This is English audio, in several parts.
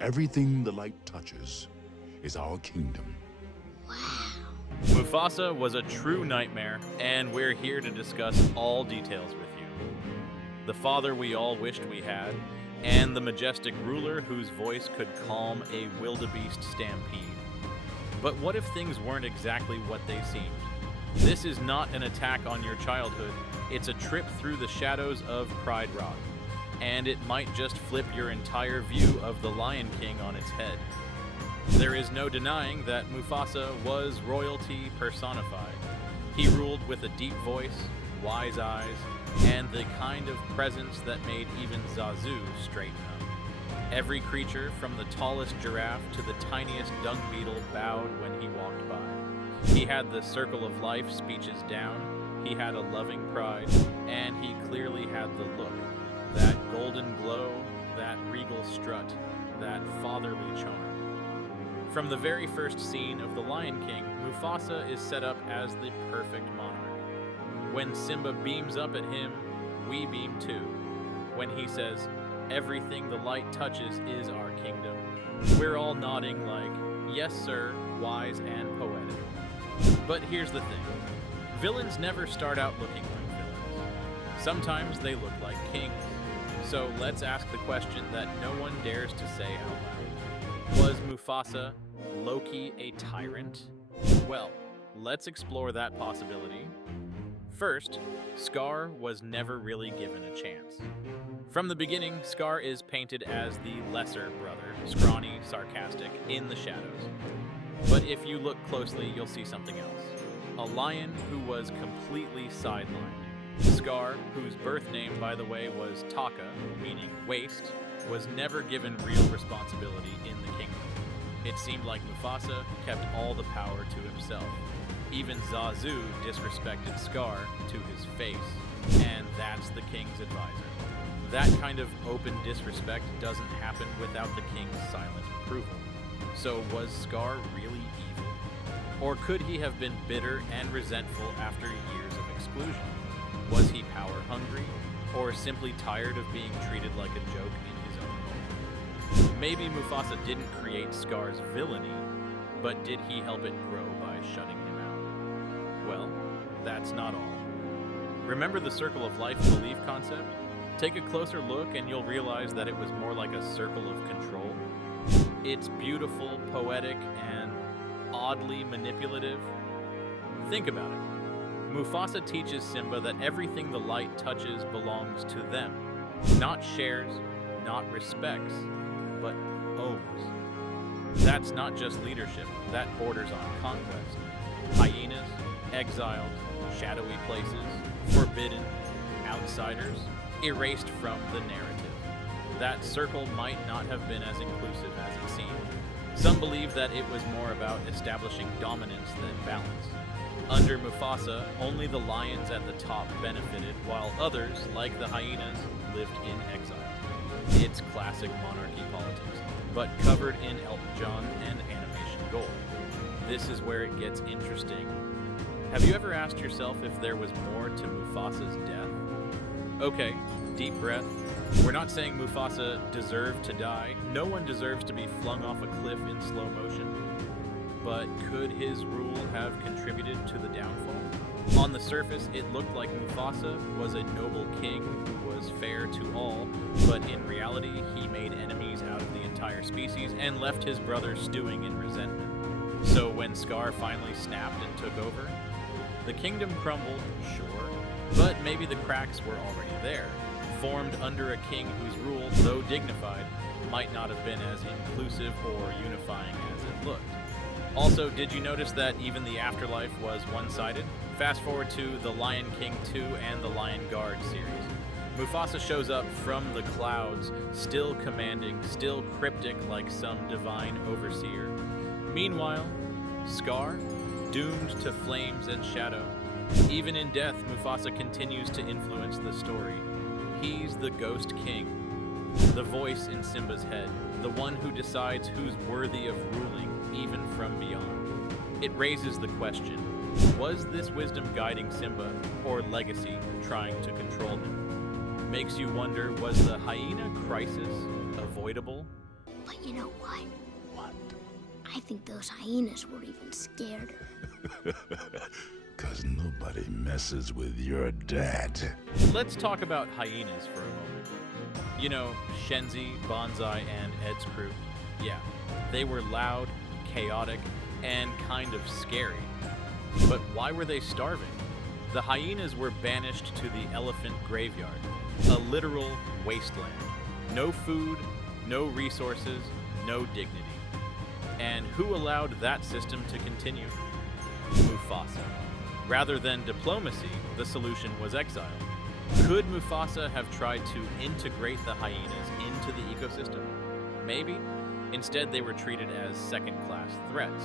Everything the light touches is our kingdom. Mufasa was a true nightmare, and we're here to discuss all details with you. The father we all wished we had, and the majestic ruler whose voice could calm a wildebeest stampede. But what if things weren't exactly what they seemed? This is not an attack on your childhood, it's a trip through the shadows of Pride Rock, and it might just flip your entire view of the Lion King on its head. There is no denying that Mufasa was royalty personified. He ruled with a deep voice, wise eyes, and the kind of presence that made even Zazu straighten up. Every creature, from the tallest giraffe to the tiniest dung beetle, bowed when he walked by. He had the circle of life speeches down, he had a loving pride, and he clearly had the look. That golden glow, that regal strut, that fatherly charm. From the very first scene of The Lion King, Mufasa is set up as the perfect monarch. When Simba beams up at him, we beam too. When he says, "Everything the light touches is our kingdom," we're all nodding like, "Yes, sir, wise and poetic." But here's the thing. Villains never start out looking like villains. Sometimes they look like kings. So let's ask the question that no one dares to say out loud. Was Mufasa Loki a tyrant? Well, let's explore that possibility. First, Scar was never really given a chance. From the beginning, Scar is painted as the lesser brother, scrawny, sarcastic, in the shadows. But if you look closely, you'll see something else. A lion who was completely sidelined. Scar, whose birth name, by the way, was Taka, meaning waste, was never given real responsibility in the kingdom. It seemed like Mufasa kept all the power to himself. Even Zazu disrespected Scar to his face, and that's the king's advisor. That kind of open disrespect doesn't happen without the king's silent approval. So was Scar really evil? Or could he have been bitter and resentful after years of exclusion? Was he power hungry, or simply tired of being treated like a joke in his own role? Maybe Mufasa didn't create Scar's villainy, but did he help it grow by shutting him out? Well, that's not all. Remember the circle of life belief concept? Take a closer look and you'll realize that it was more like a circle of control. It's beautiful, poetic, and oddly manipulative. Think about it. Mufasa teaches Simba that everything the light touches belongs to them. Not shares, not respects, but owns. That's not just leadership, that borders on conquest. Hyenas, exiled, shadowy places, forbidden, outsiders, erased from the narrative. That circle might not have been as inclusive as it seemed. Some believe that it was more about establishing dominance than balance. Under Mufasa, only the lions at the top benefited, while others, like the hyenas, lived in exile. It's classic monarchy politics, but covered in Elton John and animation gold. This is where it gets interesting. Have you ever asked yourself if there was more to Mufasa's death? Okay, deep breath. We're not saying Mufasa deserved to die. No one deserves to be flung off a cliff in slow motion. But could his rule have contributed to the downfall? On the surface, it looked like Mufasa was a noble king who was fair to all, but in reality, he made enemies out of the entire species and left his brother stewing in resentment. So when Scar finally snapped and took over, the kingdom crumbled, sure, but maybe the cracks were already there, formed under a king whose rule, though dignified, might not have been as inclusive or unifying as it looked. Also, did you notice that even the afterlife was one-sided? Fast forward to The Lion King 2 and The Lion Guard series. Mufasa shows up from the clouds, still commanding, still cryptic like some divine overseer. Meanwhile, Scar, doomed to flames and shadow. Even in death, Mufasa continues to influence the story. He's the Ghost King, the voice in Simba's head, the one who decides who's worthy of ruling, even from beyond. It raises the question, was this wisdom guiding Simba, or legacy trying to control him? Makes you wonder, was the hyena crisis avoidable? But you know what? What? I think those hyenas were even scareder. 'Cause nobody messes with your dad. Let's talk about hyenas for a moment. You know, Shenzi, Bonsai, and Ed's crew. Yeah, they were loud, chaotic, and kind of scary. But why were they starving? The hyenas were banished to the elephant graveyard, a literal wasteland. No food, no resources, no dignity. And who allowed that system to continue? Mufasa. Rather than diplomacy, the solution was exile. Could Mufasa have tried to integrate the hyenas into the ecosystem? Maybe. Instead, they were treated as second-class threats.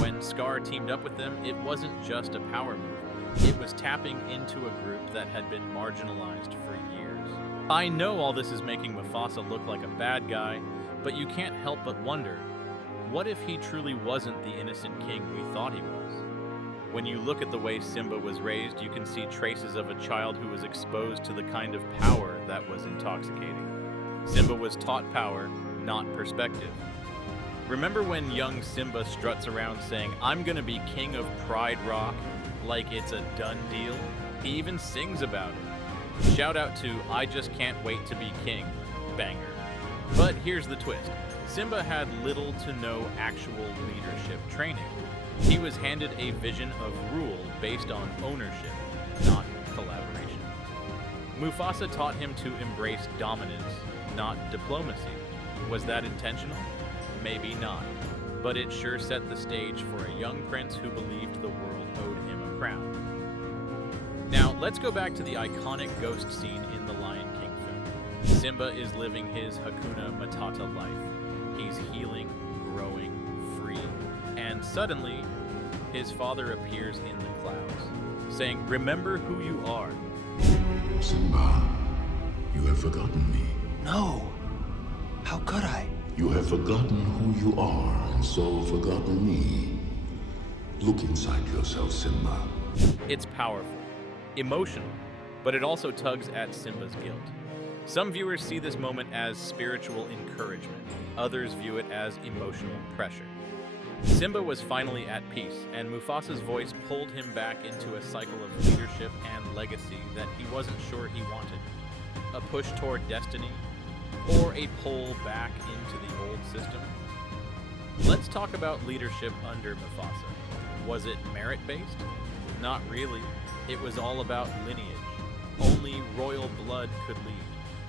When Scar teamed up with them, it wasn't just a power move. It was tapping into a group that had been marginalized for years. I know all this is making Mufasa look like a bad guy, but you can't help but wonder, what if he truly wasn't the innocent king we thought he was? When you look at the way Simba was raised, you can see traces of a child who was exposed to the kind of power that was intoxicating. Simba was taught power, not perspective. Remember when young Simba struts around saying, "I'm gonna be king of Pride Rock," like it's a done deal? He even sings about it. Shout out to "I Just Can't Wait to Be King" banger. But here's the twist. Simba had little to no actual leadership training. He was handed a vision of rule based on ownership, not collaboration. Mufasa taught him to embrace dominance, not diplomacy. Was that intentional? Maybe not. But it sure set the stage for a young prince who believed the world owed him a crown. Now, let's go back to the iconic ghost scene in the Lion King film. Simba is living his Hakuna Matata life. He's healing, growing, free, and suddenly, his father appears in the clouds, saying, "Remember who you are." Simba, you have forgotten me. No. How could I? You have forgotten who you are, and so forgotten me. Look inside yourself, Simba. It's powerful, emotional, but it also tugs at Simba's guilt. Some viewers see this moment as spiritual encouragement. Others view it as emotional pressure. Simba was finally at peace, and Mufasa's voice pulled him back into a cycle of leadership and legacy that he wasn't sure he wanted. A push toward destiny, or a pull back into the old system? Let's talk about leadership under Mufasa. Was it merit-based? Not really. It was all about lineage. Only royal blood could lead.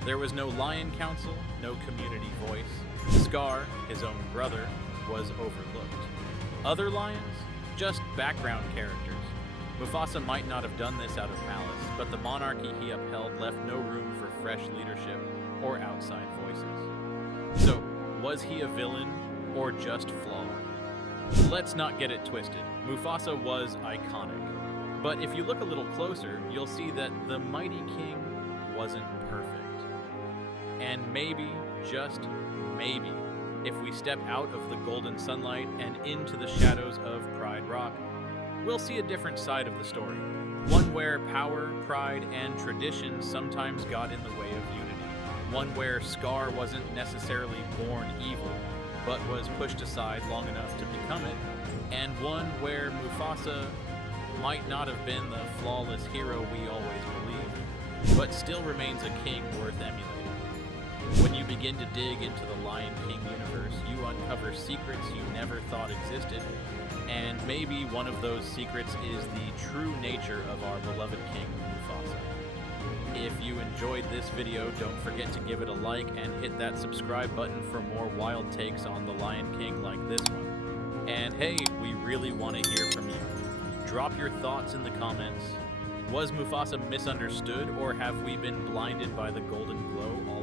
There was no lion council, no community voice. Scar, his own brother, was overlooked. Other lions? Just background characters. Mufasa might not have done this out of malice, but the monarchy he upheld left no room for fresh leadership or outside voices. So, was he a villain or just flawed? Let's not get it twisted. Mufasa was iconic. But if you look a little closer, you'll see that the mighty king wasn't perfect. And maybe, just maybe, if we step out of the golden sunlight and into the shadows of Pride Rock, we'll see a different side of the story. One where power, pride, and tradition sometimes got in the way of unity. One where Scar wasn't necessarily born evil, but was pushed aside long enough to become it. And one where Mufasa might not have been the flawless hero we always believed, but still remains a king worth emulating. When you begin to dig into the Lion King universe, you uncover secrets you never thought existed, and maybe one of those secrets is the true nature of our beloved king, Mufasa. If you enjoyed this video, don't forget to give it a like and hit that subscribe button for more wild takes on the Lion King like this one. And hey, we really want to hear from you. Drop your thoughts in the comments. Was Mufasa misunderstood, or have we been blinded by the golden glow all